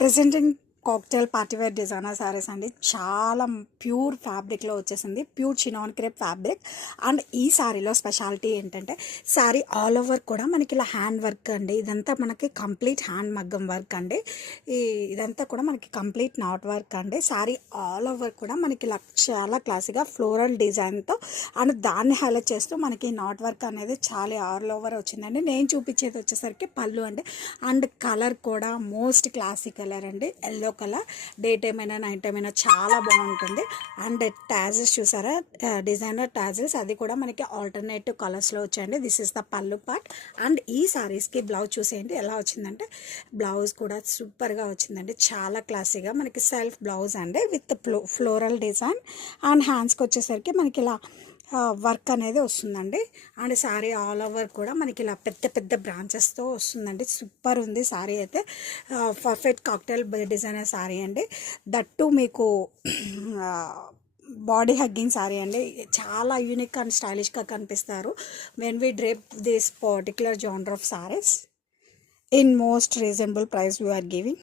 Presenting cocktail party wear designer saris అండి. చాలా pure ఫ్యాబ్రిక్లో వచ్చేసింది, pure chinon crepe fabric. And ఈ శారీలో స్పెషాలిటీ ఏంటంటే శారీ ఆల్ ఓవర్ కూడా మనకి ఇలా హ్యాండ్ వర్క్ అండి. ఇదంతా మనకి కంప్లీట్ హ్యాండ్ మగ్గం వర్క్ అండి. ఇదంతా కూడా మనకి కంప్లీట్ నాట్ వర్క్ అండి. శారీ ఆల్ ఓవర్ కూడా మనకి ఇలా చాలా క్లాసీగా ఫ్లోరల్ డిజైన్తో అండ్ దాన్ని హైలైట్ చేస్తూ మనకి నాట్ వర్క్ అనేది చాలా ఆల్ ఓవర్ వచ్చిందండి. నేను చూపించేది వచ్చేసరికి పళ్ళు అండి. అండ్ కలర్ కూడా మోస్ట్ క్లాసీ కలర్ అండి, ఎల్లో కలర్. డే టైం అయినా నైట్ టైం అయినా చాలా బాగుంటుంది. అండ్ ట్యాజెస్ చూసారా, డిజైనర్ ట్యాజెస్, అది కూడా మనకి ఆల్టర్నేటివ్ కలర్స్లో వచ్చాయండి. దిస్ ఇస్ ద పళ్ళు పార్ట్. అండ్ ఈ సారీస్కి బ్లౌజ్ చూసేయండి ఎలా వచ్చిందంటే, బ్లౌజ్ కూడా సూపర్గా వచ్చిందండి, చాలా క్లాసీగా మనకి సెల్ఫ్ బ్లౌజ్ అండి విత్ ఫ్లోరల్ డిజైన్. అండ్ హ్యాండ్స్కి వచ్చేసరికి మనకి ఇలా వర్క్ అనేది వస్తుందండి. అండ్ శారీ ఆల్ ఓవర్ కూడా మనకి ఇలా పెద్ద పెద్ద బ్రాంచెస్తో వస్తుందండి. సూపర్ ఉంది శారీ అయితే. పర్ఫెక్ట్ కాక్టైల్ డిజైనర్ శారీ అండి. దట్టు మీకు బాడీ హగ్గింగ్ శారీ అండి. చాలా యూనిక్ అండ్ స్టైలిష్గా కనిపిస్తారు when we drape this particular genre of saris in most reasonable price we are giving.